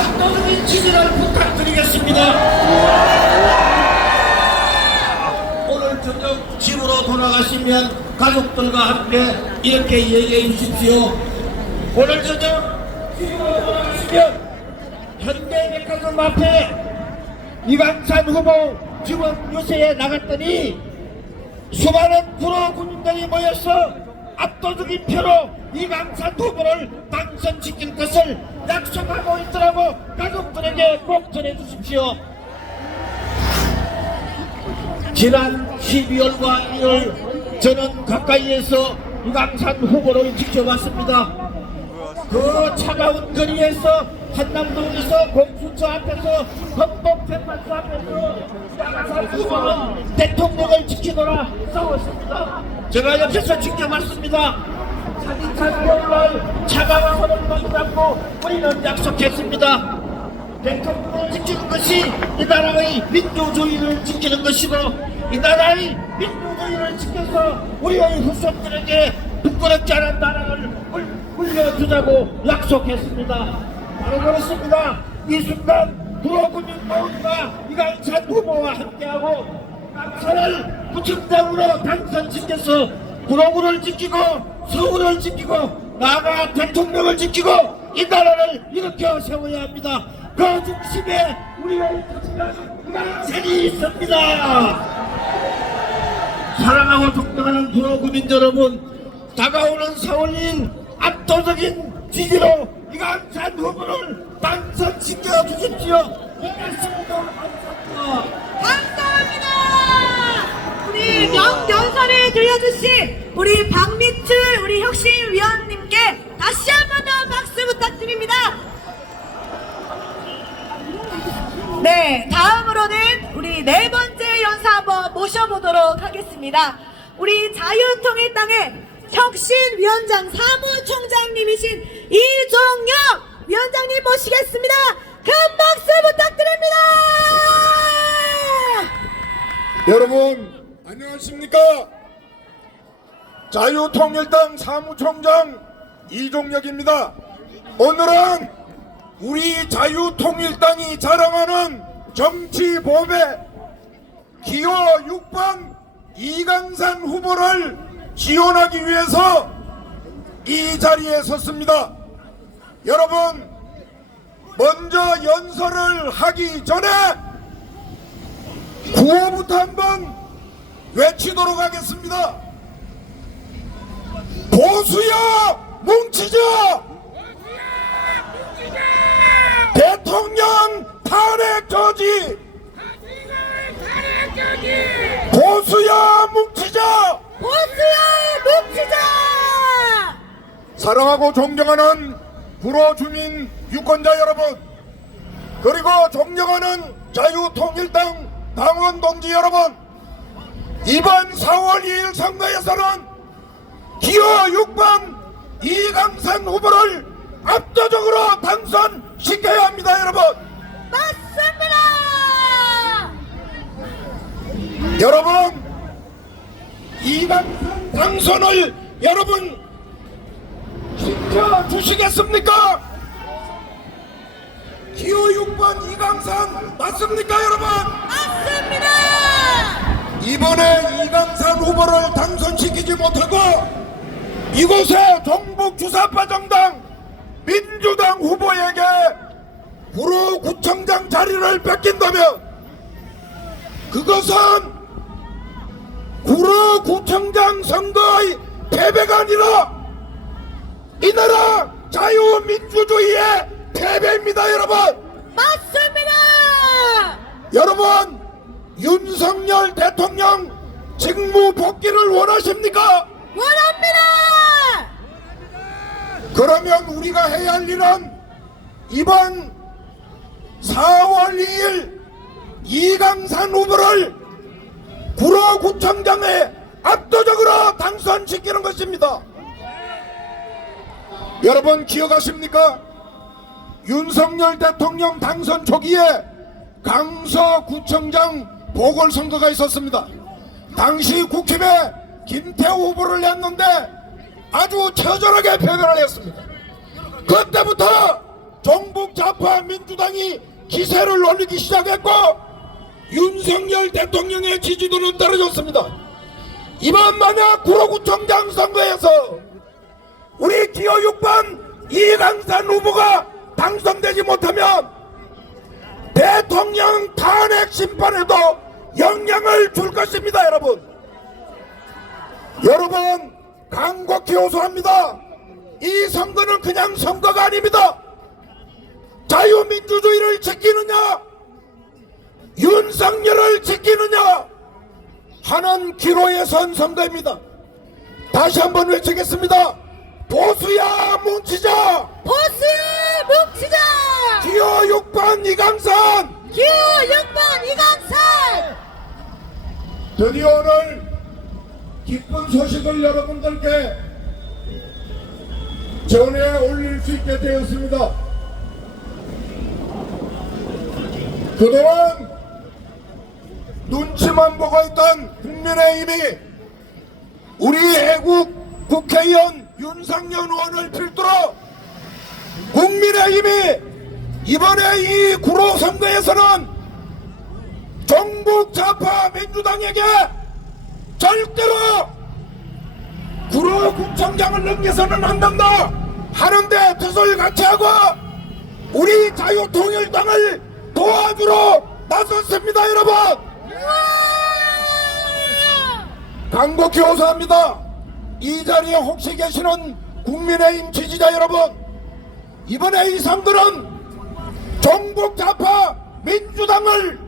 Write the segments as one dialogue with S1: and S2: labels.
S1: 압도적인 지지를 부탁드리겠습니다. 오늘 저녁 집으로 돌아가시면 가족들과 함께 이렇게 얘기해 주십시오. 오늘 저녁 집으로 돌아가시면 현대백화점 앞에 이강찬 후보 지원 유세에 나갔더니 수많은 구로 군인들이 모여서 압도적인 표로 이강찬 후보를 당선시킬 것을 약속하고 있더라고 가족들에게 꼭 전해주십시오. 지난 12월과 1월 저는 가까이에서 이강찬 후보를 지켜봤습니다. 그 차가운 거리에서 한남동에서 공수처 앞에서 헌법 재판소 앞에서 양산 후보는 대통령을 지키노라 싸웠습니다. 제가 옆에서 지켜봤습니다. 사진 촬영을 차가운 손을 붙잡고 우리는 약속했습니다. 대통령을 지키는 것이 이 나라의 민주주의를 지키는 것이고 이 나라의 민주주의를 지켜서 우리의 후손들에게 부끄럽지 않은 나라를 물- 물려주자고 약속했습니다. 바로 그렇습니다. 이 순간 구로군인 모두가 이강찬 후보와 함께하고 강찬을 부총장으로 당선시켜서 구로구를 지키고 서울을 지키고 나아가 대통령을 지키고 이 나라를 일으켜 세워야 합니다. 그 중심에 우리의 이강찬이 있습니다. 사랑하고 존경하는 구로구민 여러분 다가오는 4월 2일 압도적인 지지로 이강찬 후보를 당선시켜 주십시오. 고맙습니다. 감사합니다.
S2: 감사합니다. 우리 명 연설을 들려주신 우리 박미출 우리 혁신위원님께 다시 한 번 더 박수 부탁드립니다. 네, 다음으로는 우리 네 번째 연사 한번 모셔보도록 하겠습니다. 우리 자유통일당의 혁신위원장 사무총장님이신 이종혁 위원장님 모시겠습니다. 큰 박수 부탁드립니다.
S3: 여러분 안녕하십니까? 자유통일당 사무총장 이종혁입니다. 오늘은 우리 자유통일당이 자랑하는 정치보배 기호 6번 이강산 후보를 지원하기 위해서 이 자리에 섰습니다. 여러분 먼저 연설을 하기 전에 구호부터 한번 외치도록 하겠습니다. 보수야 뭉치자! 대통령 탄핵 저지! 보수야 뭉치자!
S2: 보수야 뭉치자!
S3: 사랑하고 존경하는 불호 주민 유권자 여러분 그리고 존경하는 자유통일당 당원 동지 여러분 이번 4월 2일 선거에서는 기호 6번 이강산 후보를 압도적으로 당선시켜야 합니다 여러분
S2: 맞습니다!
S3: 여러분 이강산 당선을 여러분 시켜주시겠습니까? 기호 6번 이강산 맞습니까 여러분? 이번에 이강산 후보를 당선시키지 못하고 이곳에 종북주사파 정당 민주당 후보에게 구로구청장 자리를 뺏긴다면 그것은 구로구청장 선거의 패배가 아니라 이 나라 자유민주주의의 패배입니다 여러분
S2: 맞습니다!
S3: 여러분 윤석열 대통령 직무 복귀를 원하십니까?
S2: 원합니다!
S3: 그러면 우리가 해야 할 일은 이번 4월 2일 이강산 후보를 구로구청장에 압도적으로 당선시키는 것입니다. 여러분 기억하십니까? 윤석열 대통령 당선 초기에 강서구청장 보궐선거가 있었습니다. 당시 국힘에 김태우 후보를 냈는데 아주 처절하게 패배를 했습니다. 그때부터 정북 좌파 민주당이 기세를 올리기 시작했고 윤석열 대통령의 지지도는 떨어졌습니다. 이번 만약 구로구청장 선거에서 우리 기호 6번 이강산 후보가 당선되지 못하면 대통령 탄핵 심판에도 영향을 줄 것입니다 여러분. 여러분 강곡히 호소합니다. 이 선거는 그냥 선거가 아닙니다. 자유민주주의를 지키느냐 윤석열을 지키느냐 하는 기로에 선 선거입니다. 다시 한번 외치겠습니다. 보수야 뭉치자!
S2: 보스 뭉치자
S3: 기호 6번 이강산
S2: 기호 6번 이강산
S3: 드디어 오늘 기쁜 소식을 여러분들께 전해 올릴 수 있게 되었습니다. 그동안 눈치만 보고 있던 국민의힘이 우리 애국 국회의원 윤상현 의원을 필두로 국민의힘이 이번에 이 구로 선거에서는 전국 좌파 민주당에게 절대로 구로 구청장을 넘겨서는 안 된다 하는데 뜻을 같이 하고 우리 자유통일당을 도와주러 나섰습니다 여러분. 강곡히 호소합니다. 이 자리에 혹시 계시는 국민의힘 지지자 여러분 이번에 이 선거는 전국 좌파 민주당을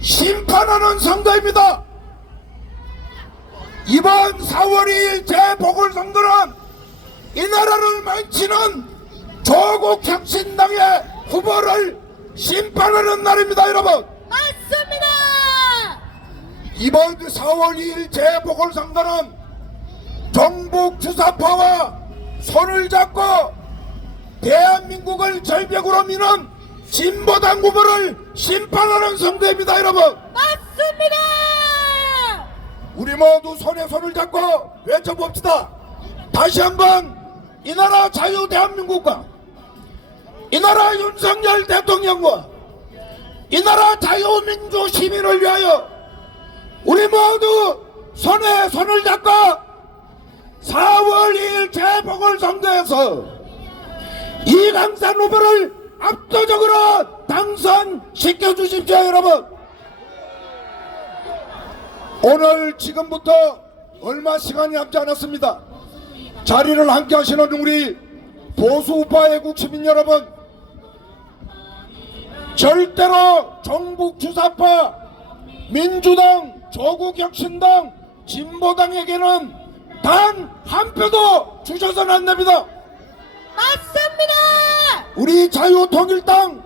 S3: 심판하는 선거입니다. 이번 4월 2일 재보궐선거는 이 나라를 망치는 조국 혁신당의 후보를 심판하는 날입니다 여러분
S2: 맞습니다
S3: 이번 4월 2일 재보궐선거는 정북 주사파와 손을 잡고 대한민국을 절벽으로 미는 진보당 후보를 심판하는 선거입니다 여러분.
S2: 맞습니다!
S3: 우리 모두 손에 손을 잡고 외쳐봅시다. 다시 한번 이 나라 자유 대한민국과 이 나라 윤석열 대통령과 이 나라 자유민주 시민을 위하여 우리 모두 손에 손을 잡고 4월 2일 재보궐선거에서 이강산 후보를 압도적으로 당선시켜 주십시오 여러분. 오늘 지금부터 얼마 시간이 남지 않았습니다. 자리를 함께 하시는 우리 보수우파 애국 시민 여러분 절대로 전국 주사파 민주당 조국혁신당 진보당에게는 단 한 표도 주셔서는 안 됩니다.
S2: 맞습니다
S3: 우리 자유통일당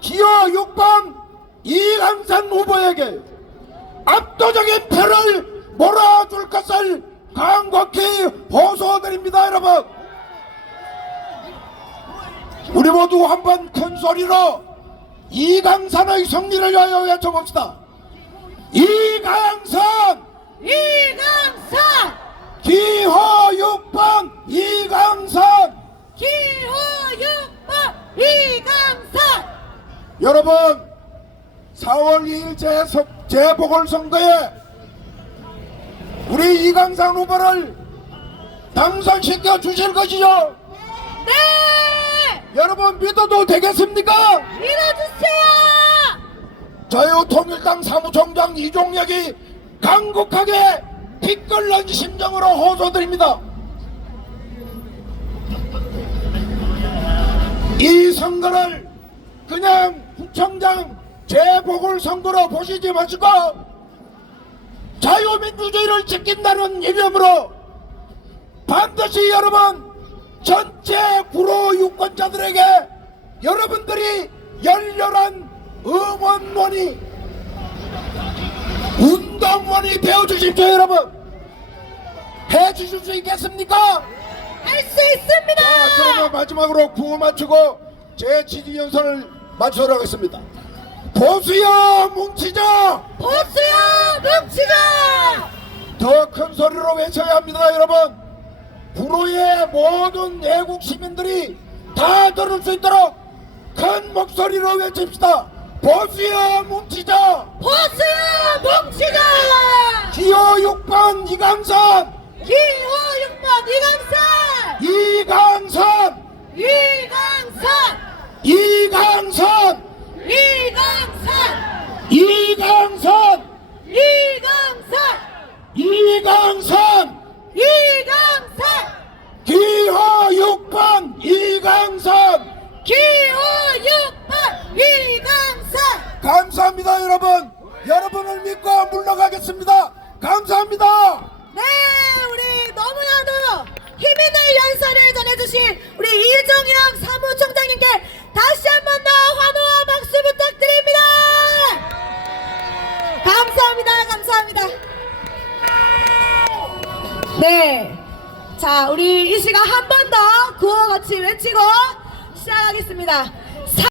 S3: 기호 6번 이강산 후보에게 압도적인 표를 몰아줄 것을 강곡히 호소드립니다 여러분. 우리 모두 한번 큰 소리로 이강산의 승리를 위하여 외쳐봅시다. 이강산 기호 6번 이강산
S2: 기호 6번 이강산
S3: 여러분 4월 2일 재, 재보궐선거에 우리 이강산 후보를 당선시켜 주실 것이죠?
S2: 네!
S3: 여러분 믿어도 되겠습니까?
S2: 밀어주세요!
S3: 자유통일당 사무총장 이종혁이 강국하게 피끓는 심정으로 호소드립니다. 이 선거를 그냥 구청장 재보궐선거로 보시지 마시고 자유민주주의를 지킨다는 이름으로 반드시 여러분 전체 구로 유권자들에게 여러분들이 열렬한 응원원이 운동원이 되어주십시오 여러분. 해주실 수 있겠습니까?
S2: 할 수 있습니다!
S3: 자 그러면 마지막으로 구호 맞추고 제 지지 연설을 마치도록 하겠습니다 보수여 뭉치자!
S2: 보수야 뭉치자!
S3: 더 큰 소리로 외쳐야 합니다 여러분. 구로의 모든 애국 시민들이 다 들을 수 있도록 큰 목소리로 외칩시다. 보수여 뭉치자.
S2: 보수야 뭉치자!
S3: 기호 6번 이강선
S2: 기호 6번 이강선
S3: 이강선
S2: 이강선
S3: 이강선
S2: 이강선
S3: 이강선
S2: 이강선
S3: 이강선
S2: 이강선
S3: 기호 6번 이강선
S2: 기호 6번 이강선
S3: 감사합니다 여러분. 여러분을 믿고 물러가겠습니다. 감사합니다.
S2: 네 우리 너무나도 네. 자, 우리 이 시간 한 번 더 구호 같이 외치고 시작하겠습니다.